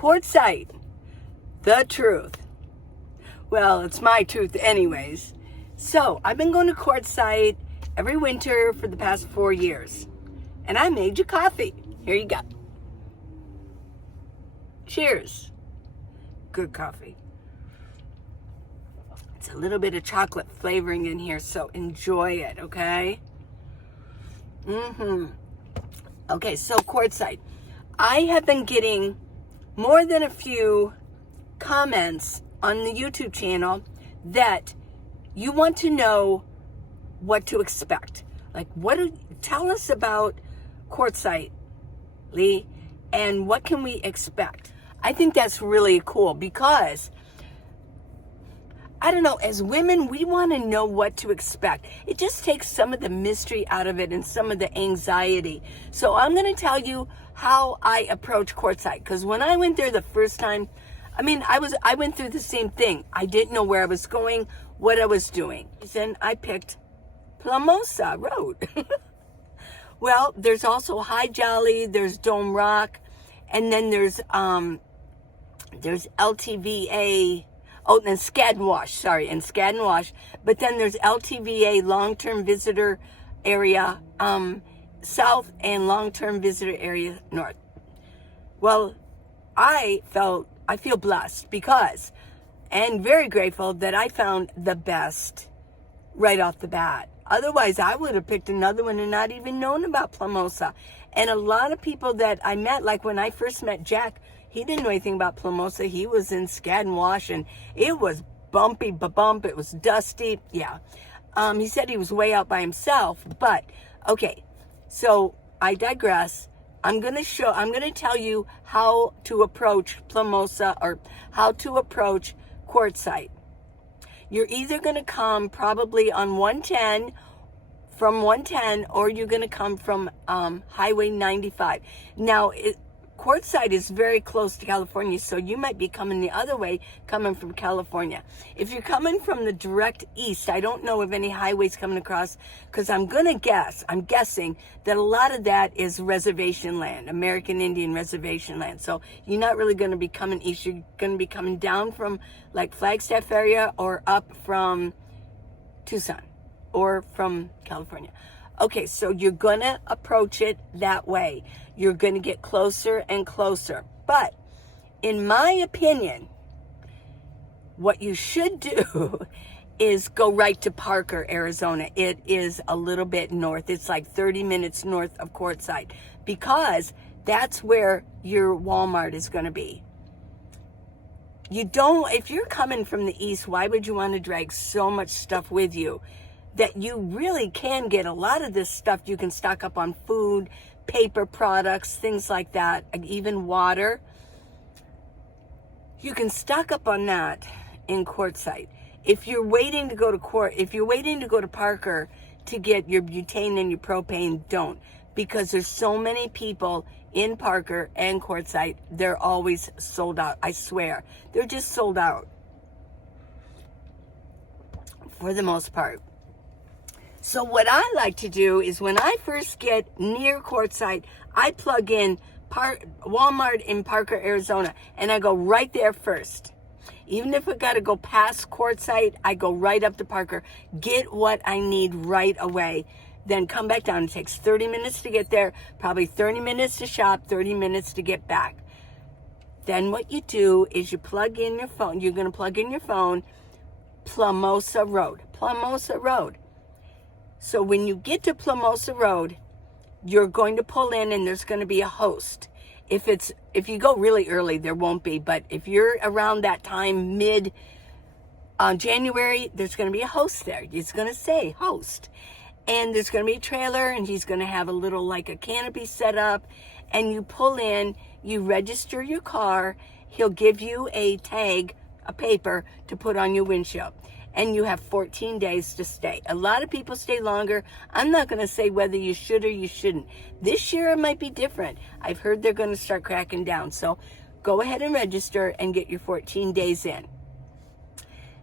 Quartzsite The Truth. Well, it's my truth anyways. So, I've been going to Quartzsite every winter for the past 4 years. And I made you coffee. Here you go. Cheers. Good coffee. It's a little bit of chocolate flavoring in here, so enjoy it, okay? Okay, so Quartzsite. I have been getting more than a few comments on the YouTube channel that you want to know what to expect. Like, tell us about Quartzsite, Lee, and what can we expect? I think that's really cool because, I don't know, as women, we want to know what to expect. It just takes some of the mystery out of it and some of the anxiety. So I'm going to tell you how I approach Quartzsite, because when I went there the first time, I went through the same thing. I didn't know where I was going, what I was doing. Then I picked Plumosa Road. Well, there's also High Jolly, there's Dome Rock, and then there's LTVA, and Skadden Wash. But then there's LTVA, long-term visitor area south, and long-term visitor area north. Well, I feel blessed because, and very grateful that I found the best right off the bat. Otherwise, I would have picked another one and not even known about Plumosa. And a lot of people that I met, like when I first met Jack, he didn't know anything about Plumosa. He was in Skadden Wash, and it was bumpy, it was dusty. Yeah. He said he was way out by himself, but okay. So I digress. I'm going to tell you how to approach Plumosa, or how to approach Quartzsite. You're either going to come probably on 110, or you're going to come from Highway 95. Now, Quartzsite is very close to California, so you might be coming the other way, coming from California. If you're coming from the direct east, I don't know of any highways coming across, because I'm guessing that a lot of that is reservation land, American Indian reservation land. So you're not really going to be coming east. You're going to be coming down from like Flagstaff area, or up from Tucson, or from California. Okay, so you're going to approach it that way. You're going to get closer and closer. But in my opinion, what you should do is go right to Parker, Arizona. It is a little bit north. It's like 30 minutes north of Quartzsite, because that's where your Walmart is going to be. If you're coming from the east, why would you want to drag so much stuff with you? That you really can get a lot of this stuff. You can stock up on food, paper products, things like that, even water. You can stock up on that in Quartzsite. If you're waiting to go to Parker to get your butane and your propane, don't, because there's so many people in Parker and Quartzsite. They're always sold out. I swear, they're just sold out for the most part. So what I like to do is, when I first get near Quartzsite, I plug in Walmart in Parker, Arizona, and I go right there first. Even if I got to go past Quartzsite, I go right up to Parker, get what I need right away, then come back down. It takes 30 minutes to get there, probably 30 minutes to shop, 30 minutes to get back. Then what you do is you plug in your phone. You're going to plug in your phone, Plumosa Road. So when you get to Plumosa Road, you're going to pull in, and there's going to be a host. If you go really early, there won't be. But if you're around that time, mid January, there's going to be a host there. It's going to say host. And there's going to be a trailer, and he's going to have a little, like a canopy set up. And you pull in, you register your car. He'll give you a tag, a paper, to put on your windshield. And you have 14 days to stay. A lot of people stay longer. I'm not going to say whether you should or you shouldn't. This year it might be different. I've heard they're going to start cracking down. So go ahead and register and get your 14 days in.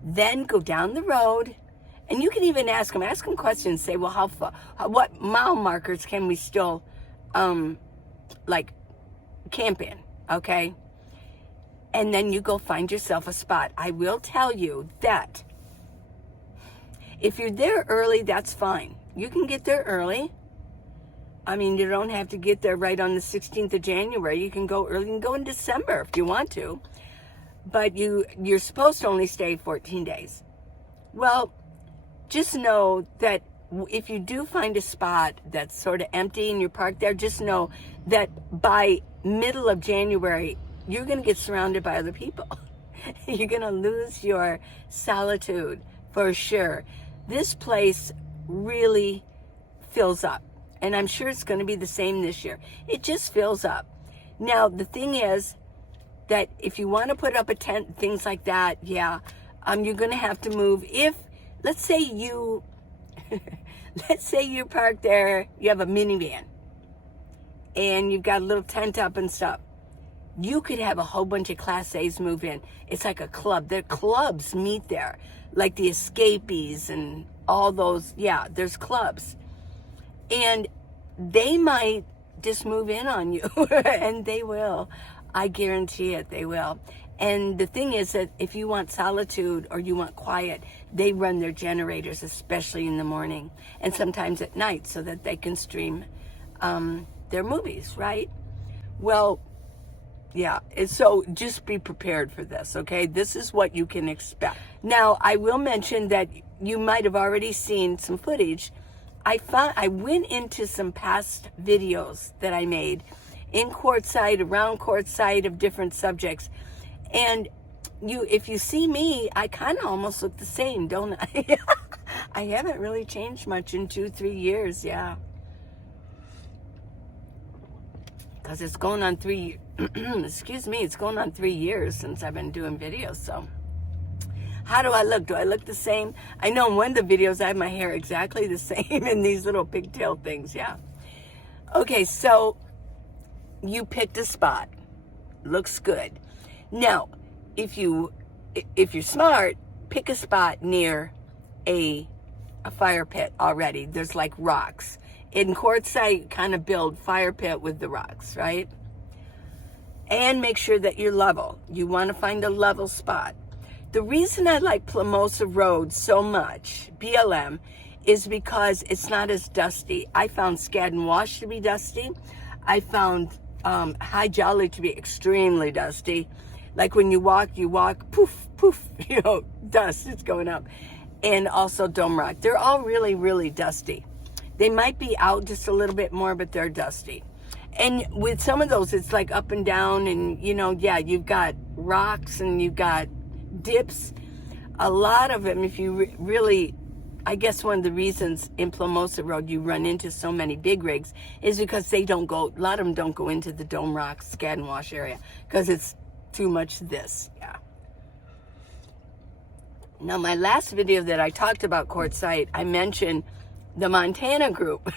Then go down the road, and you can even ask them questions. Say, well, how far, what mile markers can we still, camp in? Okay. and then you go find yourself a spot. I will tell you that if you're there early, that's fine. You can get there early. I mean, you don't have to get there right on the 16th of January. You can go early. You can go in December if you want to. But you're supposed to only stay 14 days. Well, just know that if you do find a spot that's sort of empty and you're parked there, just know that by middle of January, you're going to get surrounded by other people. You're going to lose your solitude for sure. This place really fills up. And I'm sure it's going to be the same this year. It just fills up. Now, the thing is that if you want to put up a tent, things like that, yeah, you're going to have to move. If, let's say you, let's say you're parked there, you have a minivan, and you've got a little tent up and stuff. You could have a whole bunch of Class A's move in. It's like a club. The clubs meet there, like the Escapees and all those. Yeah, there's clubs. And they might just move in on you, and they will. I guarantee it, they will. And the thing is that if you want solitude or you want quiet, they run their generators, especially in the morning and sometimes at night, so that they can stream their movies, right? Well, yeah, so just be prepared for this, okay? This is what you can expect. Now, I will mention that you might have already seen some footage. I went into some past videos that I made in Quartzsite, around Quartzsite, of different subjects. And if you see me, I kind of almost look the same, don't I? I haven't really changed much in 2-3 years, yeah. Because it's going on 3, excuse me, it's going on 3 years since I've been doing videos, so. How do I look? Do I look the same? I know in one of the videos I have my hair exactly the same in these little pigtail things, yeah. Okay, so you picked a spot. Looks good. Now, if you're smart, pick a spot near a fire pit already. There's like rocks. In Quartzsite, kind of build fire pit with the rocks, right? And make sure that you're level. You want to find a level spot. The reason I like Plumosa Road so much, BLM, is because it's not as dusty. I found Skadden Wash to be dusty. I found High Jolly to be extremely dusty. Like when you walk, poof, poof, dust is going up. And also Dome Rock. They're all really, really dusty. They might be out just a little bit more, but they're dusty. And with some of those, it's like up and down and, yeah, you've got rocks and you've got dips. A lot of them, if you really, I guess one of the reasons in Plumosa Road you run into so many big rigs is because a lot of them don't go into the Dome Rock, Skadden Wash area because it's too much this, yeah. Now, my last video that I talked about Quartzsite, I mentioned the Montana group.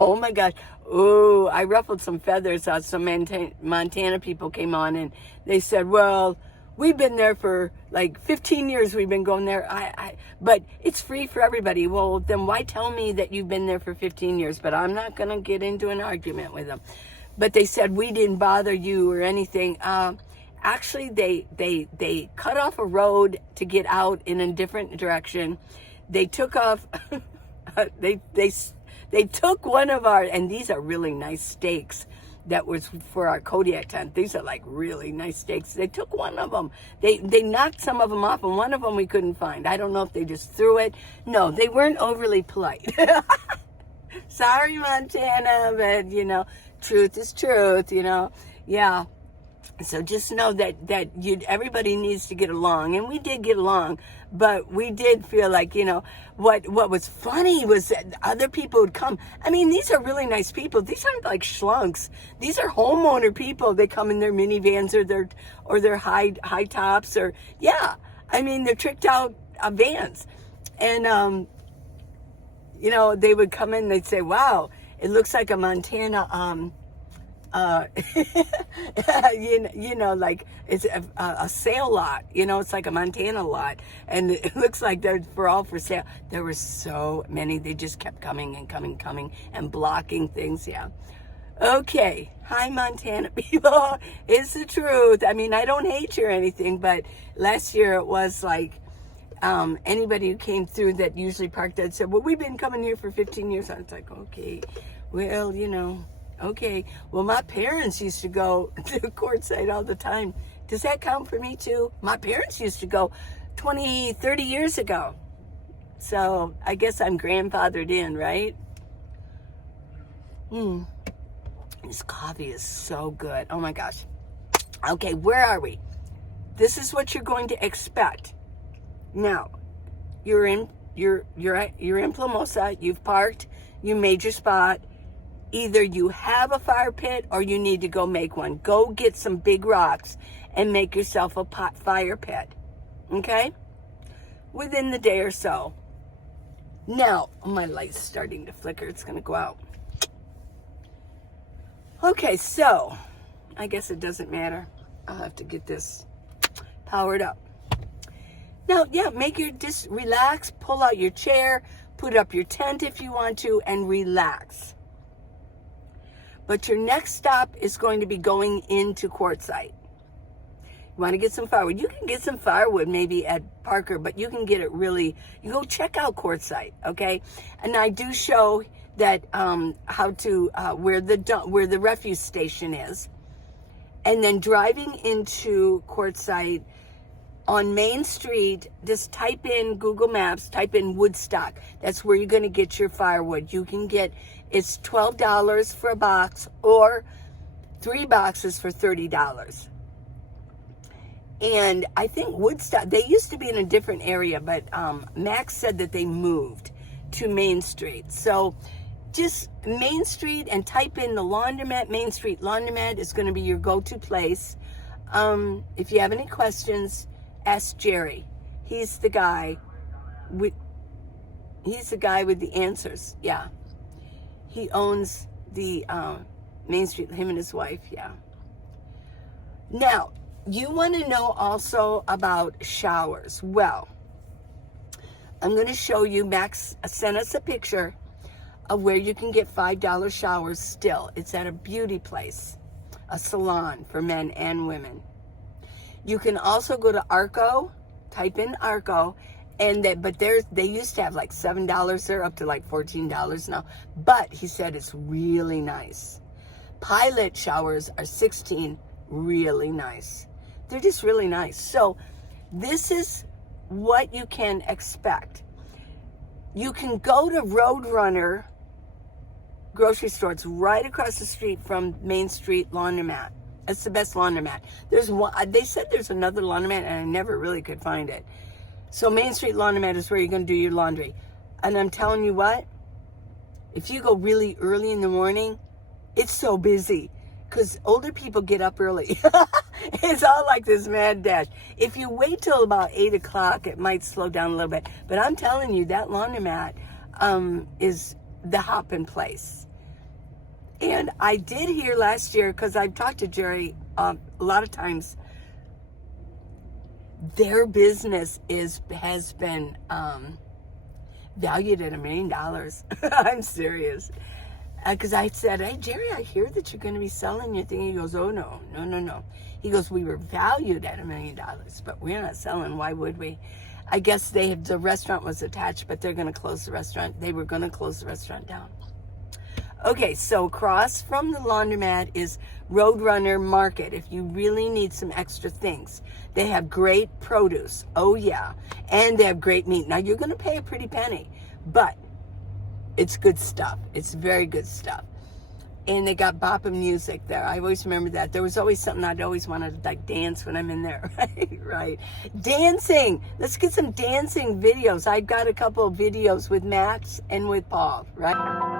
Oh my gosh. Oh, I ruffled some feathers out. Some Montana people came on and they said, well, we've been there for like 15 years. We've been going there. But it's free for everybody. Well, then why tell me that you've been there for 15 years? But I'm not going to get into an argument with them. But they said, we didn't bother you or anything. Actually, they cut off a road to get out in a different direction. They took off, they took one of our, and these are really nice steaks that was for our Kodiak tent. These are like really nice steaks. They took one of them. They knocked some of them off, and one of them we couldn't find. I don't know if they just threw it. No, they weren't overly polite. Sorry, Montana, but, truth is truth, Yeah. So just know that everybody needs to get along, and we did get along, but we did feel like, what was funny was that other people would come. I mean, these are really nice people. These aren't like schlunks. These are homeowner people. They come in their minivans or their high tops or, yeah. I mean, they're tricked out vans, and they would come in. And they'd say, "Wow, it looks like a Montana." Like it's a sale lot, it's like a Montana lot, and it looks like they're all for sale. There were so many, they just kept coming and coming and blocking things, yeah. Okay. Hi, Montana people. It's the truth. I mean, I don't hate you or anything, but last year it was like anybody who came through that usually parked that said, well, we've been coming here for 15 years. I was like, okay, well, okay. Well, my parents used to go to Quartzsite all the time. Does that count for me too? My parents used to go 20, 30 years ago. So I guess I'm grandfathered in, right? This coffee is so good. Oh my gosh. Okay, where are we? This is what you're going to expect. Now, you're in Plumosa, you've parked, you made your spot. Either you have a fire pit or you need to go make one. Go get some big rocks and make yourself a fire pit. Okay? Within the day or so. Now, my light's starting to flicker. It's going to go out. Okay, so I guess it doesn't matter. I'll have to get this powered up. Now, yeah, just relax, pull out your chair, put up your tent if you want to, and relax. But your next stop is going to be going into Quartzsite. You want to get some firewood. You can get some firewood maybe at Parker, but you can get it you go check out Quartzsite, okay? And I do show that how to, where the refuse station is. And then driving into Quartzsite, on Main Street, just type in Google Maps, type in Woodstock. That's where you're going to get your firewood. You can get, it's $12 for a box or 3 boxes for $30. And I think Woodstock, they used to be in a different area, but Max said that they moved to Main Street. So just Main Street and type in the laundromat. Main Street Laundromat is going to be your go-to place. If you have any questions, ask Jerry. He's the guy with the answers. Yeah. He owns the Main Street, him and his wife. Yeah. Now, you want to know also about showers. Well, I'm going to show you, Max sent us a picture of where you can get $5 showers still. It's at a beauty place, a salon for men and women. You can also go to Arco, type in Arco, but they used to have like $7. They're up to like $14 now. But he said it's really nice. Pilot showers are $16, really nice. They're just really nice. So this is what you can expect. You can go to Roadrunner grocery store. It's right across the street from Main Street Laundromat. It's the best laundromat. There's one. They said there's another laundromat, and I never really could find it. So Main Street Laundromat is where you're going to do your laundry. And I'm telling you what, if you go really early in the morning, it's so busy because older people get up early. It's all like this mad dash. If you wait till about 8 o'clock, it might slow down a little bit. But I'm telling you, that laundromat is the hopping place. And I did hear last year, because I've talked to Jerry a lot of times, their business has been valued at $1 million. I'm serious. Because I said, hey, Jerry, I hear that you're going to be selling your thing. He goes, oh, no. He goes, we were valued at $1 million, but we're not selling. Why would we? I guess the restaurant was attached, but they're going to close the restaurant. They were going to close the restaurant down. Okay, so across from the laundromat is Roadrunner Market if you really need some extra things. They have great produce. Oh, yeah. And they have great meat. Now, you're going to pay a pretty penny, but it's good stuff. It's very good stuff. And they got bopping music there. I always remember that. There was always something I'd always want to like dance when I'm in there, right? Right. Dancing. Let's get some dancing videos. I've got a couple of videos with Max and with Paul, right?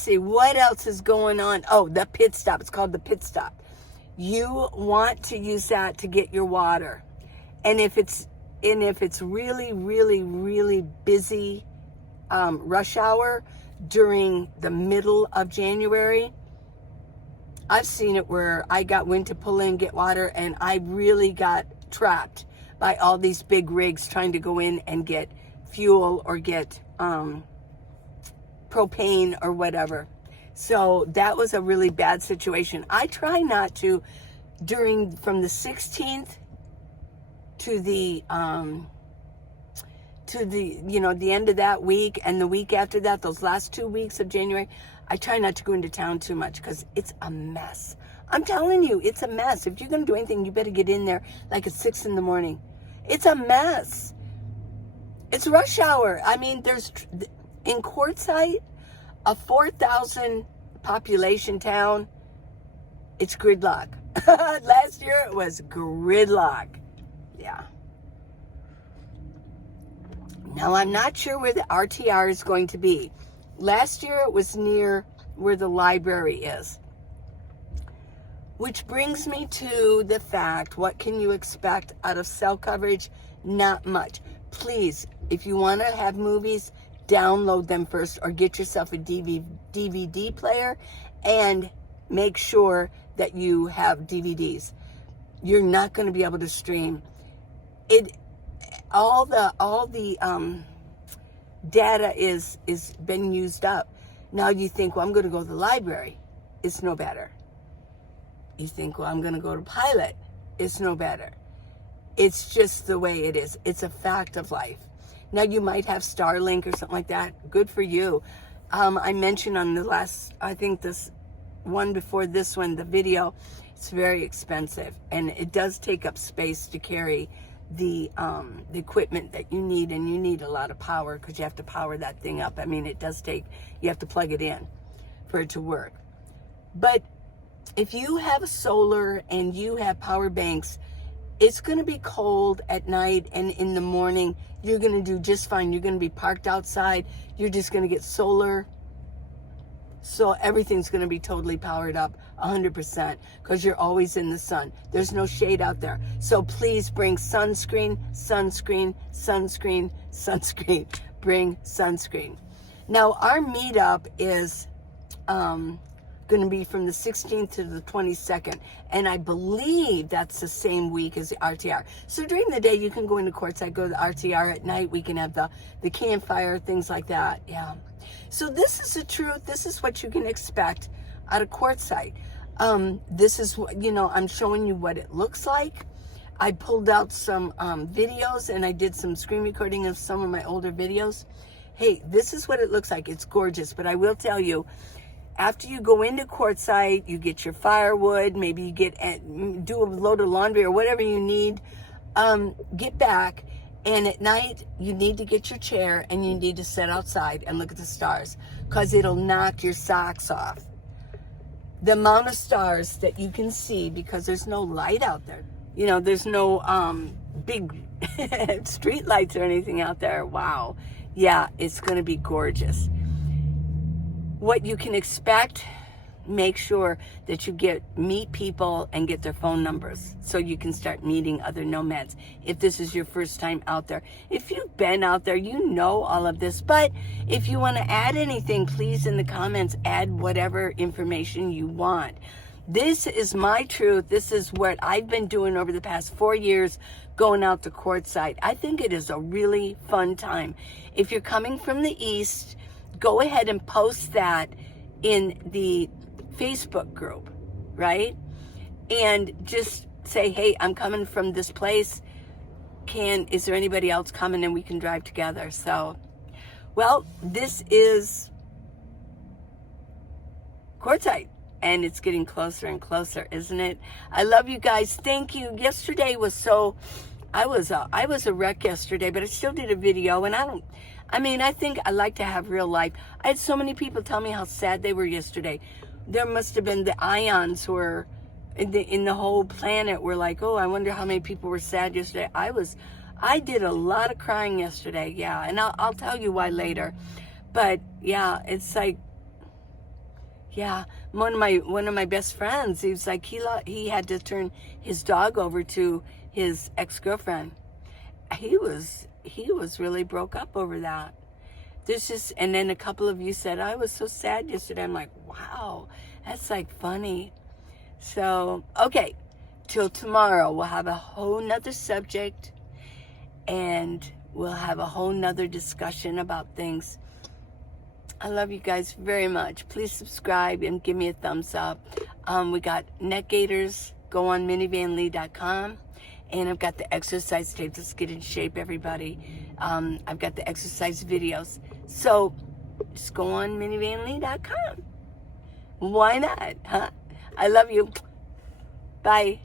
see, what else is going on? Oh, the pit stop. It's called the pit stop. You want to use that to get your water. And if it's really, really, really busy rush hour during the middle of January, I've seen it where I went to pull in, get water, and I really got trapped by all these big rigs trying to go in and get fuel or get propane or whatever. So that was a really bad situation. I try not to from the 16th to the the end of that week and the week after that, those last 2 weeks of January, I try not to go into town too much because it's a mess. I'm telling you, it's a mess. If you're going to do anything, you better get in there like at 6 in the morning. It's a mess. It's rush hour. I mean, there's in Quartzsite, a 4,000 population town, it's gridlock. Last year it was gridlock. Yeah. Now I'm not sure where the RTR is going to be. Last year it was near where the library is. Which brings me to the fact, what can you expect out of cell coverage? Not much. Please, if you want to have movies, download them first or get yourself a DVD player and make sure that you have DVDs. You're not going to be able to stream it. All the data is been used up. Now you think, well, I'm going to go to the library. It's no better. You think, well, I'm going to go to Pilot. It's no better. It's just the way it is. It's a fact of life. Now you might have Starlink or something like that. Good for you. I mentioned on the last, I think this one before this one, the video, it's very expensive and it does take up space to carry the equipment that you need, and you need a lot of power because you have to power that thing up. I mean, it does take, you have to plug it in for it to work. But if you have solar and you have power banks, it's going to be cold at night, and in the morning you're going to do just fine. You're going to be parked outside. You're just going to get solar. So everything's going to be totally powered up 100% because you're always in the sun. There's no shade out there. So please bring sunscreen, sunscreen, sunscreen, sunscreen. Bring sunscreen. Now our meetup is going to be from the 16th to the 22nd, and I believe that's the same week as the RTR. So during the day you can go into Quartzsite, go to the RTR. At night we can have the campfire, things like that. Yeah. So this is the truth. This is what you can expect out of Quartzsite. This is what, I'm showing you what it looks like. I pulled out some videos and I did some screen recording of some of my older videos. Hey, this is what it looks like. It's gorgeous, but I will tell you, after you go into Quartzsite, you get your firewood, maybe you do a load of laundry or whatever you need, get back, and at night you need to get your chair and you need to sit outside and look at the stars because it'll knock your socks off. The amount of stars that you can see because there's no light out there. There's no big street lights or anything out there. Wow. Yeah, it's going to be gorgeous. What you can expect, make sure that you meet people and get their phone numbers so you can start meeting other nomads if this is your first time out there. If you've been out there, you know all of this, but if you want to add anything, please in the comments add whatever information you want. This is my truth. This is what I've been doing over the past 4 years, going out to Quartzsite. I think it is a really fun time. If you're coming from the east, go ahead and post that in the Facebook group, right? And just say, hey, I'm coming from this place. Is there anybody else coming and we can drive together? So, well, this is Quartzsite, and it's getting closer and closer, isn't it? I love you guys. Thank you. Yesterday was I was a wreck yesterday, but I still did a video, and I think I like to have real life. I had so many people tell me how sad they were yesterday. There must have been the ions were in the whole planet were like, oh, I wonder how many people were sad yesterday. I did a lot of crying yesterday, yeah, and I'll tell you why later. But yeah, it's like Yeah, one of my best friends, he was like, he had to turn his dog over to his ex-girlfriend. He was really broke up over that. And then a couple of you said, I was so sad yesterday. I'm like, wow, that's like funny. So, okay, till tomorrow, we'll have a whole nother subject, and we'll have a whole nother discussion about things. I love you guys very much. Please subscribe and give me a thumbs up. We got neck gaiters. Go on minivanlee.com. And I've got the exercise tapes. Let's get in shape, everybody. I've got the exercise videos. So just go on minivanlee.com. Why not? Huh? I love you. Bye.